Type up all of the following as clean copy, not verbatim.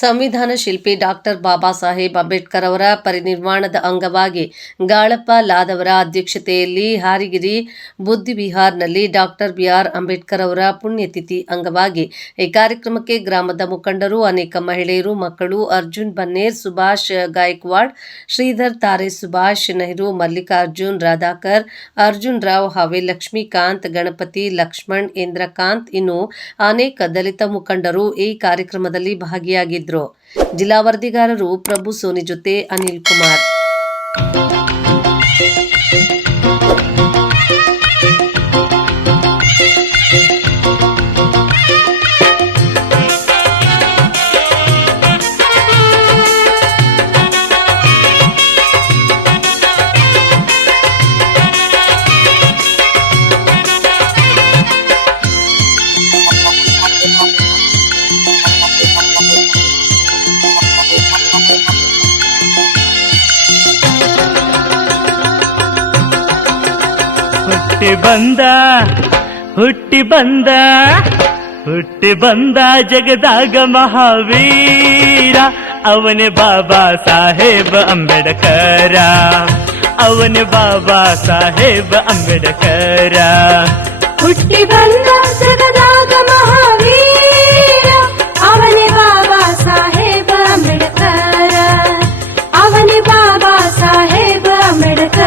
ಸಂವಿಧಾನ ಶಿಲ್ಪಿ ಡಾಕ್ಟರ್ ಬಾಬಾ ಸಾಹೇಬ್ ಅಂಬೇಡ್ಕರ್ ಅವರ ಪರಿನಿರ್ವಾಣದ ಅಂಗವಾಗಿ ಗಾಳಪ್ಪ ಲಾದವರ ಅಧ್ಯಕ್ಷತೆಯಲ್ಲಿ ಹಾರಿಗಿರಿ ಬುದ್ಧಿವಿಹಾರ್ನಲ್ಲಿ ಡಾಕ್ಟರ್ ಬಿಆರ್ ಅಂಬೇಡ್ಕರ್ ಅವರ ಪುಣ್ಯತಿಥಿ ಅಂಗವಾಗಿ ಈ ಕಾರ್ಯಕ್ರಮಕ್ಕೆ ಗ್ರಾಮದ ಮುಖಂಡರು, ಅನೇಕ ಮಹಿಳೆಯರು, ಮಕ್ಕಳು, ಅರ್ಜುನ್ ಬನ್ನೇರ್, ಸುಭಾಷ್ ಗಾಯಕ್ವಾಡ್, ಶ್ರೀಧರ್ ತಾರೆ, ಸುಭಾಷ್ ನೆಹರು, ಮಲ್ಲಿಕಾರ್ಜುನ್ ರಾಧಾಕರ್, ಅರ್ಜುನ್ ರಾವ್ ಹಾವೆ, ಲಕ್ಷ್ಮೀಕಾಂತ್, ಗಣಪತಿ, ಲಕ್ಷ್ಮಣ್, ಇಂದ್ರಕಾಂತ್ ಇನ್ನು ಅನೇಕ ದಲಿತ ಮುಖಂಡರು ಈ ಕಾರ್ಯಕ್ರಮದಲ್ಲಿ ಭಾಗಿಯಾಗಿದ್ದರು. ಜಿಲ್ಲಾ ವರದಿಗಾರರು ಪ್ರಭು ಸೋನಿ ಜೊತೆ ಅನಿಲ್ ಕುಮಾರ್. ಹುಟ್ಟಿ ಬಂದ ಜಗದಾಗ ಮಹಾವೀರ ಅವನೇ ಬಾಬಾ ಸಾಹೇಬ್ ಅಂಬೇಡ್ಕರ. ಅವನೇ ಬಾಬಾ ಸಾಹೇಬ್ ಅಂಬೇಡ್ಕರ. ಹುಟ್ಟಿ ಬಂದ ಜಗದಾಗ ಮಹಾವೀರ ಅವನೇ ಬಾಬಾ ಸಾಹೇಬ್ ಅಂಬೇಡ್ಕರ. ಅವನೇ ಬಾಬಾ ಸಾಹೇಬ್ ಅಂಬೇಡ್ಕರ.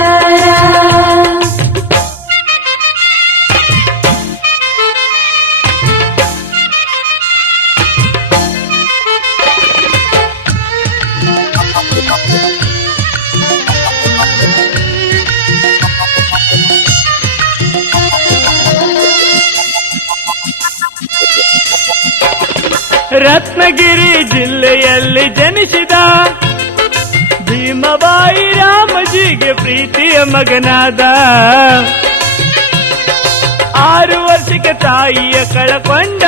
ರತ್ನಗಿರಿ ಜಿಲ್ಲೆಯಲ್ಲಿ ಜನಿಸಿದ ಭೀಮಬಾಯಿ ರಾಮಜಿಗೆ ಪ್ರೀತಿಯ ಮಗನಾದ. 6 ವರ್ಷಕ್ಕೆ ತಾಯಿಯ ಕಳಕೊಂಡ.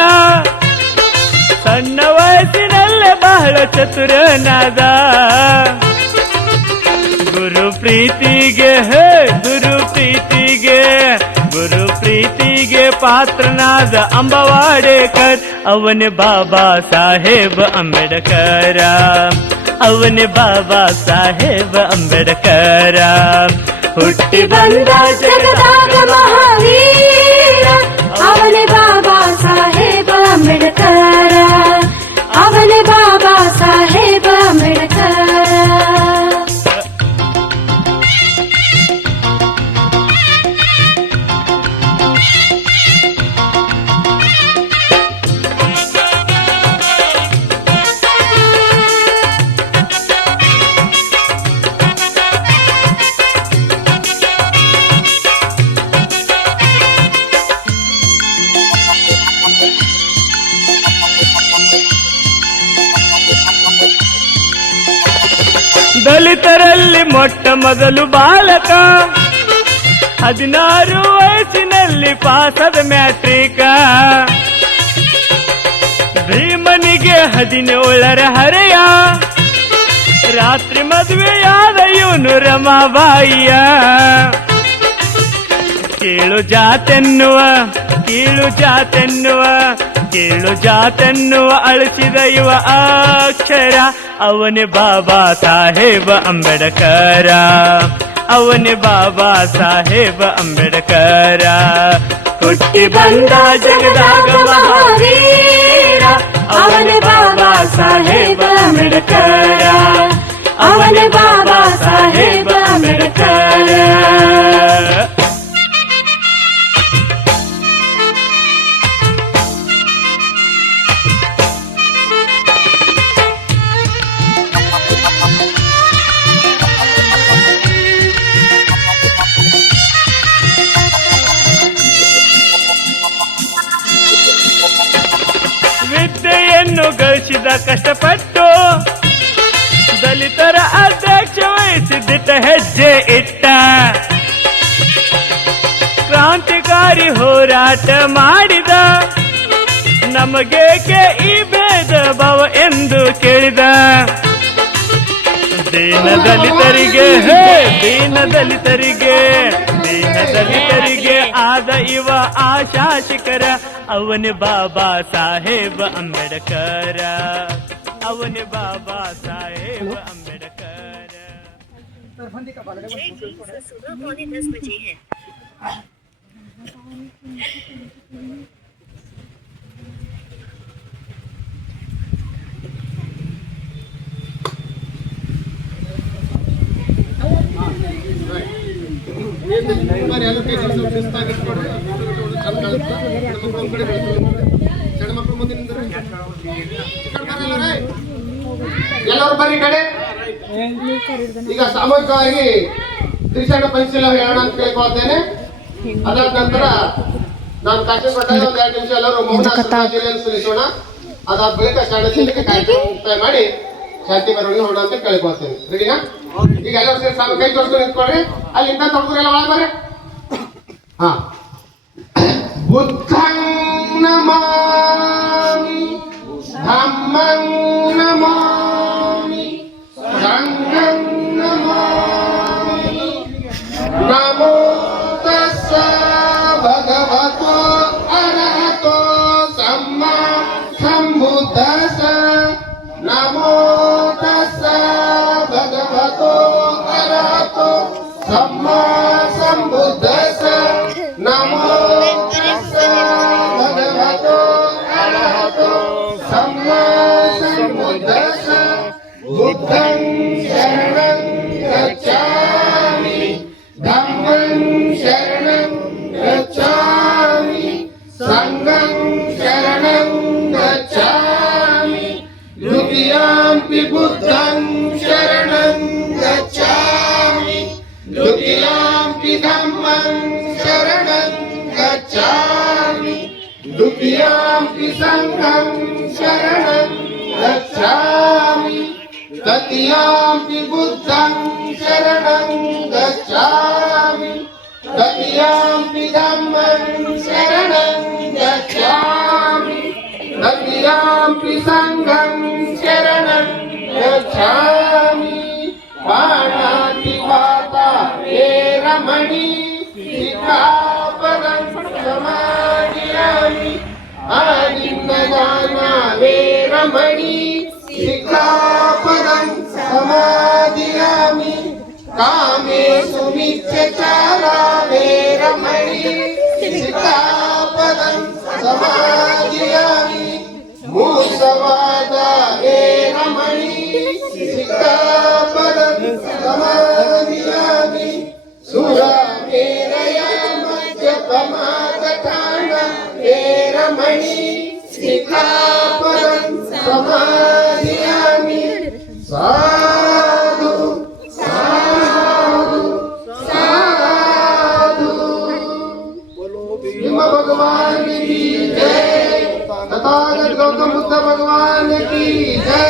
ಸಣ್ಣ ವಯಸ್ಸಿನಲ್ಲೇ ಬಹಳ ಚತುರನಾದ. ಗುರು ಪ್ರೀತಿಗೆ ಪಾತ್ರನಾದ ಅಂಬವಾಡೇಕರ್. ಅವನೇ ಬಾಬಾ ಸಾಹೇಬ್ ಅಂಬೇಡ್ಕರ. ಅವನೇ ಬಾಬಾ ಸಾಹೇಬ್ ಅಂಬೇಡ್ಕರ. ಹುಟ್ಟಿ ಬಂದ ಜಗದಾಗ ಮಹಾವೀರ ಅವನೇ ಬಾಬಾ ಸಾಹೇಬ್ ಅಂಬೇಡ್ಕರ. ಅವನೇ ಬಾಬಾ ಸಾಹೇಬ್ ಅಂಬೇಡ್ಕರ. ದಲಿತರಲ್ಲಿ ಮೊಟ್ಟ ಮೊದಲು ಬಾಲಕ. 16 ವಯಸ್ಸಿನಲ್ಲಿ ಪಾಸದ ಮ್ಯಾಟ್ರಿಕ. ಭೀಮನಿಗೆ 17ರ ಹರೆಯ. ರಾತ್ರಿ ಮದುವೆಯಾದ ಇವನು ರಮಾಬಾಯಿಯ. ಕೀಳು ಜಾತೆನ್ನುವ ಅಳಿಸಿದ ಇವ ಅಕ್ಷರ. ಅವನೇ ಬಾಬಾ ಸಾಹೇಬ್ ಅಂಬೇಡ್ಕರ. ಅವನೇ ಬಾಬಾ ಸಾಹೇಬ್ ಅಂಬೇಡ್ಕರ. ಹುಟ್ಟಿ ಬಂದ ಜಗದಾಗ ಮಹಾವೀರ ಅವನೇ ಬಾಬಾ ಸಾಹೇಬ್ ಅಂಬೇಡ್ಕರ. ಅವನೇ ಬಾಬಾ ಸಾಹೇಬ್ ಅಂಬೇಡ್ಕರ. ವಿದ್ಯೆಯನ್ನು ಗಳಿಸಿದ ಕಷ್ಟಪಟ್ಟು ದಲಿತರ ಅಧ್ಯಕ್ಷ ವಹಿಸಿದ್ದಿಟ್ಟ ಹೆಜ್ಜೆ ಇಟ್ಟ. ಕ್ರಾಂತಿಕಾರಿ ಹೋರಾಟ ಮಾಡಿದ. ನಮಗೇಕೆ ಈ ಭೇದ ಭಾವ ಎಂದು ಕೇಳಿದ. ದೀನ ದಲಿತರಿಗೆ ಆದ ಇವ ಆಶಾಶಿಖರ. ಅವನೇ ಬಾಬಾ ಸಾಹೇಬ್ ಅಂಬೇಡ್ಕರ. ಅವನೇ ಬಾಬಾ ಸಾಹೇಬ್ ಅಂಬೇಡ್ಕರ್. सुबह 9:45 बजे है. ಎಲ್ಲರೂ ಬರ್ರಿ ಕಡೆ. ಈಗ ಸಾಮೂಹಿಕವಾಗಿ ತ್ರಿಶರಣ ಪಂಚಶೀಲ ಹೇಳೋಣ ಅಂತ ಕೇಳ್ಕೊಳ್ತೇನೆ. ಅದಾದ ನಂತರ ನಾನು ಕಾಶಿ ಕೊಟ್ಟ ಒಂದು 2 ನಿಮಿಷ ಎಲ್ಲರೂ ಮೌನ ಶ್ರದ್ಧಾಂಜಲಿಯನ್ನು ಸಲ್ಲಿಸೋಣ. ಅದಾದ ಬಳಿಕ ಶಾಂತಿ ಕಾರ್ಯಕ್ರಮ ಮುಕ್ತಾಯ ಮಾಡಿ ಶಾಂತಿ ಮೆರವಣಿಗೆ ಹೊರಡ ಅಂತ ಕೇಳ್ಕೊಳ್ತೇನೆ. ರೆಡಿನಾ? ಈಗ ಎಲ್ಲರೂ ಸೇರಿ ಸಾಮ ಕೈ ಜೋಡಿಸ್ಕೊಂಡು ನಿಂತ್ಕೊಳ್ರಿ. ಅಲ್ಲಿಂದ ತೊಡಗುರೆಲ್ಲ ಒಳಗೆ ಬರ್ರಿ. ಹಾ. ಬುದ್ಧಂ ನಮಾಮಿ ಧಮ್ಮಂ ನಮಾಮಿ ಸಂಘಂ ನಮಾಮಿ ನಮೋ ತಸ್ಸ ಭಗವತೋ ಅರಹತೋ ಸಮ್ಮಾ ಸಂಬುದ್ಧಸ್ಸ ನಮೋ ತಸ್ಸ ಭಗವತೋ ಅರಹತೋ ಸಮ್ಮಾ ಸಂಬುದ್ಧಸ್ಸ ನಮೋ ತಸ್ಸ ಭಗವತೋ ಅರಹತೋ ಸಮ್ಮಾ ಸಂಬುದ್ಧಸ್ಸ ಬುದ್ಧಂ ಶರಣಂ ಗಚ್ಛಾಮಿ ಧಮ್ಮಂ ಶರಣಂ ಗಚ್ಛಾಮಿ ಸಂಘಂ ಶರಣಂ ಗಚ್ಛಾಮಿ ದ್ವಿತೀಯಾಂಪಿ ಬುದ್ಧಂ ಶರಣಂ ಗಚ್ಛಾಮಿ ದ್ವಿತೀಯಾಂಪಿ ಧಮ್ಮಂ ಶರಣಂ ಗಚ್ಛಾಮಿ ದ್ವಿತೀಯಾಂಪಿ ಸಂಘಂ ಶರಣಂ ಗಚ್ಛಾಮಿ ತೃತೀಯಾಂಪಿ ಬುದ್ಧಂ ಶರಣಂ ಗಚ್ಛಾಮಿ ತೃತೀಯಾಂಪಿ ಧಮ್ಮಂ ಶರಣಂ ಗಚ್ಛಾಮಿ ತೃತೀಯಾಂಪಿ ಸಂಘಂ ಶರಣಂ ಗಚ್ಛಾಮಿ ಪಾಣಾತಿಪಾತ ವೇರಮಣಿ ಸಿಕ್ಖಾಪದಂ ಸಮಾಧಿಯಾಮಿ ಆಲಿಂಗದಾನ ವೇರಮಣಿ ಸಿಕ್ಖಾಪದಂ ಸಮಾಧಿಯಾಮಿ ಕಾಮೇಷು ಮಿಥ್ಯಾಚಾರ ವೇರಮಣಿ ಸಿಕ್ಖಾಪದಂ ಸಮಾಧಿಯಾಮಿ ಮೂಸವಾದ ವೇರಮಣಿ ಸಿಕ್ಖಾಪದಂ ಸಮಾಧಿಯಾಮಿ ಸುರಮೇರಯ ಮದ್ಯಪಮಾದಕಾಂಡ ವೇರಮಣಿ ಸಿಕ್ಖಾಪದಂ ಸಮಾಧಿಯಾಮಿ ಸಾಧು ಸಾಧು ಸಾಧು ನಿಮ್ಮ ಭಗವಾನ್ ಕಿ ಜೈ ತಥಾಗತ ಗೌತಮ ಬುದ್ಧ ಭಗವಾನ್ ಕಿ ಜೈ